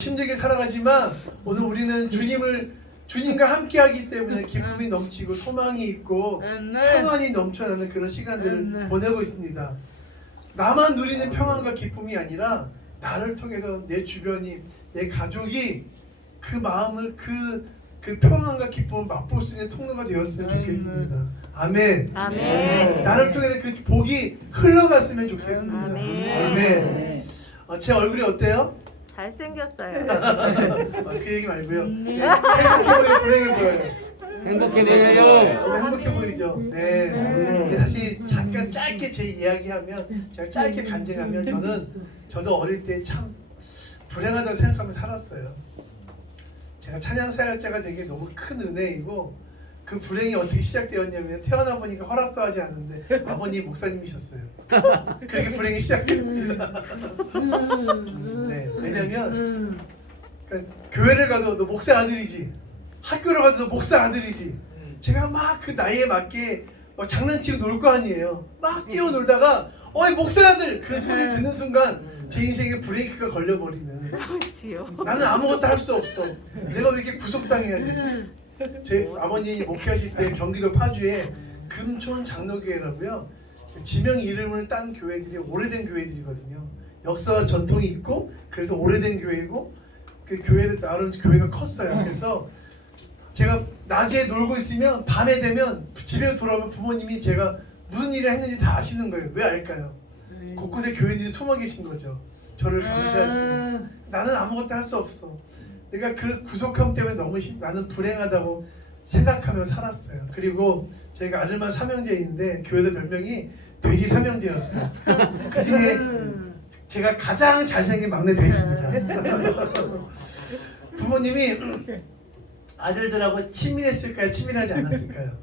힘들게 살아가지만 오늘 우리는 주님과 함께하기 때문에 기쁨이 넘치고 소망이 있고 평안이 넘쳐나는 그런 시간들을 보내고 있습니다. 나만 누리는 평안과 기쁨이 아니라 나를 통해서 내 주변이, 내 가족이 그 마음을 그 평안과 기쁨을 맛볼 수 있는 통로가 되었으면 좋겠습니다. 아멘. 아멘. 나를 통해서 그 복이 흘러갔으면 좋겠습니다. 아멘. 제 얼굴이 어때요? 잘생겼어요. 그 얘기 말고요. 행복해 보여요, 불행해 보여요? 행복해 보여요. 너무 행복해 보이죠? 네. 근데 사실 잠깐 짧게 제 이야기하면, 제가 짧게 간증하면, 저도 어릴 때 참 불행하다고 생각하면서 살았어요. 제가 찬양 사역자가 된 게 너무 큰 은혜이고, 그 불행이 어떻게 시작되었냐면, 태어나 보니까 허락도 하지 않는데 아버님 목사님이셨어요. 그렇게 불행이 시작됐습니다. 네, 왜냐면 그러니까 교회를 가도 너 목사 아들이지, 학교를 가도 너 목사 아들이지. 제가 막 그 나이에 맞게 막 장난치고 놀 거 아니에요. 막 뛰어놀다가 어이 목사 아들! 그 소리를 듣는 순간 제 인생에 브레이크가 걸려버리는, 나는 아무것도 할 수 없어, 내가 왜 이렇게 구속당해야 되지. 제 아버님이 목회하실 때 경기도 파주에 금촌 장로교회라고요, 지명 이름을 딴 교회들이 오래된 교회들이거든요. 역사와 전통이 있고 그래서 오래된 교회고, 그 교회들 나름 교회가 컸어요. 그래서 제가 낮에 놀고 있으면 밤에 되면 집에 돌아오면 부모님이 제가 무슨 일을 했는지 다 아시는 거예요. 왜 알까요? 곳곳에 교인들이 숨어 계신 거죠. 저를 감시하시고. 나는 아무것도 할 수 없어. 내가 그 구속함 때문에 너무 나는 불행하다고 생각하며 살았어요. 그리고 저희가 아들만 삼형제인데 교회도 별명이 돼지 삼형제였어요. 그 중에 제가 가장 잘생긴 막내 돼지입니다. 부모님이 아들들하고 친밀했을까요? 친밀하지 않았을까요?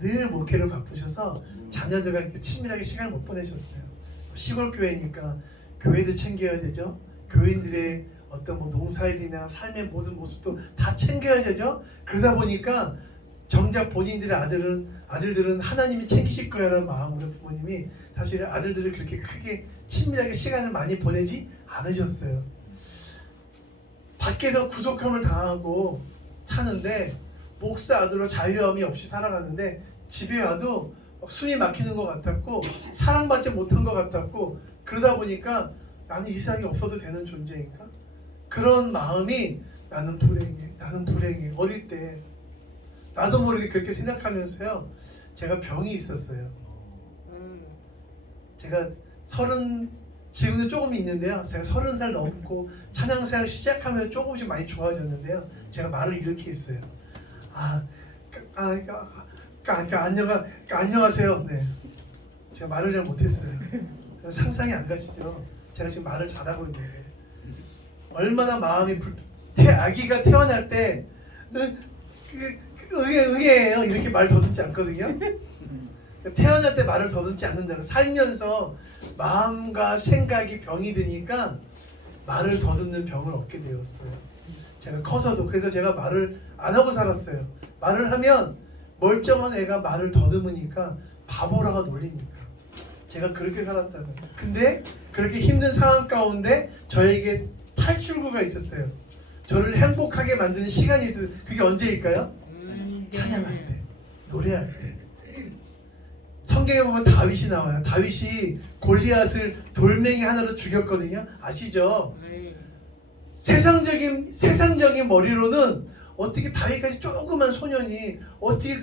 늘 목회를 바쁘셔서 자녀들과 이렇게 친밀하게 시간을 못 보내셨어요. 시골 교회니까 교회도 챙겨야 되죠. 교인들의 어떤 뭐 농사일이나 삶의 모든 모습도 다 챙겨야 되죠. 그러다 보니까 정작 본인들의 아들들은 하나님이 챙기실 거야라는 마음으로 부모님이 사실 아들들을 그렇게 크게 친밀하게 시간을 많이 보내지 않으셨어요. 밖에서 구속함을 당하고 사는데, 목사 아들로 자유함이 없이 살아가는데 집에 와도 숨이 막히는 것 같았고 사랑받지 못한 것 같았고, 그러다 보니까 나는 이 세상에 없어도 되는 존재인가? 그런 마음이 나는 불행해. 어릴 때 나도 모르게 그렇게 생각하면서요, 제가 병이 있었어요. 제가 지금도 조금 있는데요, 제가 30살 넘고 찬양사역 시작하면서 조금씩 많이 좋아졌는데요, 제가 말을 이렇게 했어요. 안녕하세요. 네, 제가 말을 잘 못했어요. 상상이 안 가시죠? 제가 지금 말을 잘하고 있는데 얼마나 마음이 아기가 태어날 때 의해요 이렇게 말 더듬지 않거든요. 태어날 때 말을 더듬지 않는다고, 살면서 마음과 생각이 병이 드니까 말을 더듬는 병을 얻게 되었어요. 제가 커서도. 그래서 제가 말을 안 하고 살았어요. 말을 하면 멀쩡한 애가 말을 더듬으니까 바보라고 놀리니까. 제가 그렇게 살았다고요. 근데 그렇게 힘든 상황 가운데 저에게 탈출구가 있었어요. 저를 행복하게 만드는 시간이 있어요. 그게 언제일까요? 찬양할 때, 노래할 때. 성경에 보면 다윗이 나와요. 다윗이 골리앗을 돌멩이 하나로 죽였거든요. 아시죠? 세상적인 머리로는 어떻게 다윗까지 조그만 소년이 어떻게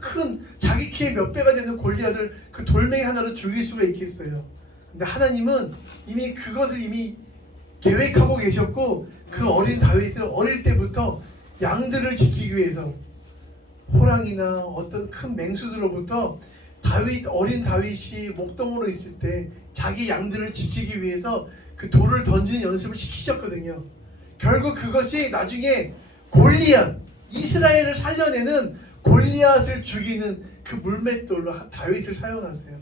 큰 자기 키의 몇 배가 되는 골리앗을 그 돌멩이 하나로 죽일 수가 있겠어요. 근데 하나님은 이미 그것을 계획하고 계셨고, 그 어린 다윗을 어릴 때부터 양들을 지키기 위해서 호랑이나 어떤 큰 맹수들로부터 어린 다윗이 목동으로 있을 때 자기 양들을 지키기 위해서 그 돌을 던지는 연습을 시키셨거든요. 결국 그것이 나중에 골리앗, 이스라엘을 살려내는 골리앗을 죽이는 그 물맷돌로 다윗을 사용하세요.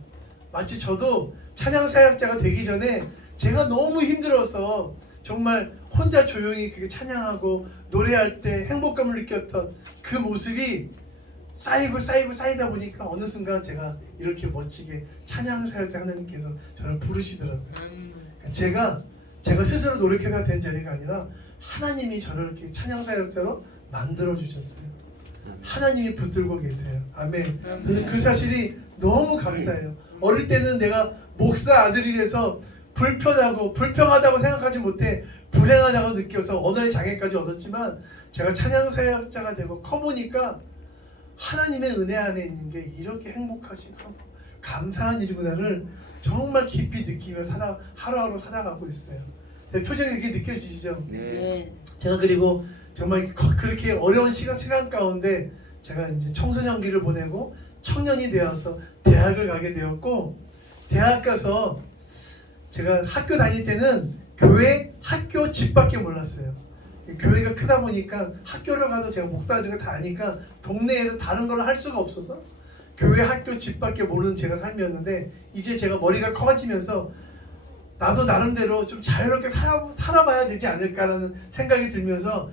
마치 저도 찬양 사역자가 되기 전에 제가 너무 힘들어서 정말 혼자 조용히 그렇게 찬양하고 노래할 때 행복감을 느꼈던 그 모습이 쌓이다 보니까 어느 순간 제가 이렇게 멋지게 찬양 사역자 하나님께서 저를 부르시더라고요. 제가 제가 스스로 노력해서 된 자리가 아니라 하나님이 저를 이렇게 찬양사역자로 만들어 주셨어요. 하나님이 붙들고 계세요. 아멘. 저는 그 사실이 너무 감사해요. 어릴 때는 내가 목사 아들이라서 불평하다고 생각하지 못해 불행하다고 느껴서 언어의 장애까지 얻었지만 제가 찬양사역자가 되고 커보니까 하나님의 은혜 안에 있는 게 이렇게 행복하시고 감사한 일이구나를 정말 깊이 느끼며 하루하루 살아가고 있어요. 제 표정이 이렇게 느껴지시죠? 네. 제가 그리고 정말 그렇게 어려운 시간 가운데 제가 이제 청소년기를 보내고 청년이 되어서 대학을 가게 되었고, 대학 가서 제가 학교 다닐 때는 교회, 학교, 집밖에 몰랐어요. 교회가 크다 보니까 학교를 가도 제가 목사들과 다 아니까 동네에서 다른 걸 할 수가 없어서 교회, 학교, 집밖에 모르는 제가 삶이었는데, 이제 제가 머리가 커지면서 나도 나름대로 좀 자유롭게 살아봐야 되지 않을까라는 생각이 들면서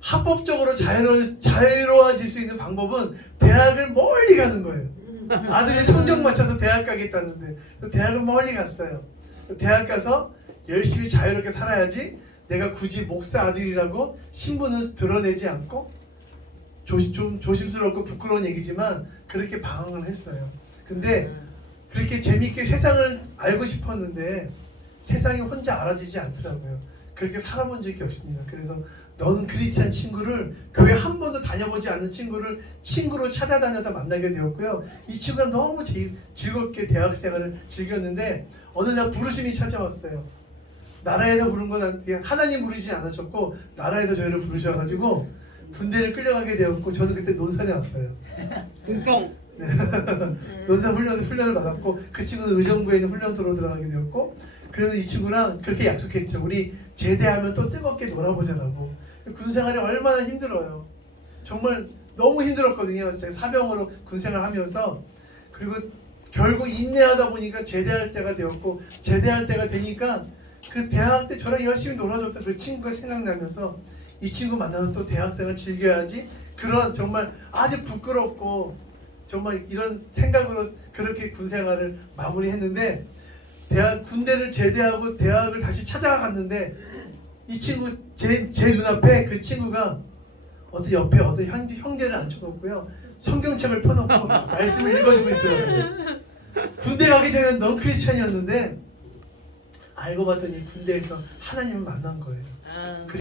합법적으로 자유로워질 수 있는 방법은 대학을 멀리 가는 거예요. 아들이 성적 맞춰서 대학 가겠다는데 대학을 멀리 갔어요. 대학 가서 열심히 자유롭게 살아야지, 내가 굳이 목사 아들이라고 신분을 드러내지 않고 좀 조심스럽고 부끄러운 얘기지만 그렇게 방황을 했어요. 근데 그렇게 재밌게 세상을 알고 싶었는데 세상이 혼자 알아지지 않더라고요. 그렇게 살아본 적이 없습니다. 그래서 넌 크리스찬 친구를, 교회 한 번도 다녀보지 않는 친구를 친구로 찾아다녀서 만나게 되었고요. 이 친구가 너무 즐겁게 대학 생활을 즐겼는데 어느 날 부르심이 찾아왔어요. 나라에서 부른 건 아니고 하나님 부르시지 않으셨고 나라에서 저희를 부르셔가지고 군대를 끌려가게 되었고, 저는 그때 논산에 왔어요. 뚱뚱. 네. 논산 훈련을 받았고, 그 친구는 의정부에 있는 훈련소로 들어가게 되었고, 그래서 이 친구랑 그렇게 약속했죠. 우리 제대하면 또 뜨겁게 놀아보자라고. 군생활이 얼마나 힘들어요. 정말 너무 힘들었거든요. 제가 사병으로 군생활 하면서. 그리고 결국 인내하다 보니까 제대할 때가 되었고, 제대할 때가 되니까 그 대학 때 저랑 열심히 놀아줬던 그 친구가 생각나면서 이 친구 만나서 또 대학생을 즐겨야지, 그런 정말 아주 부끄럽고 정말 이런 생각으로 그렇게 군생활을 마무리했는데, 군대를 제대하고 대학을 다시 찾아갔는데 이 친구 제 눈앞에 그 친구가 옆에 어떤 형제를 앉혀놓고요, 성경책을 펴놓고 말씀을 읽어주고 있더라고요. 군대 가기 전에는 넌 크리스찬이었는데 알고 봤더니 군대에서 하나님을 만난 거예요.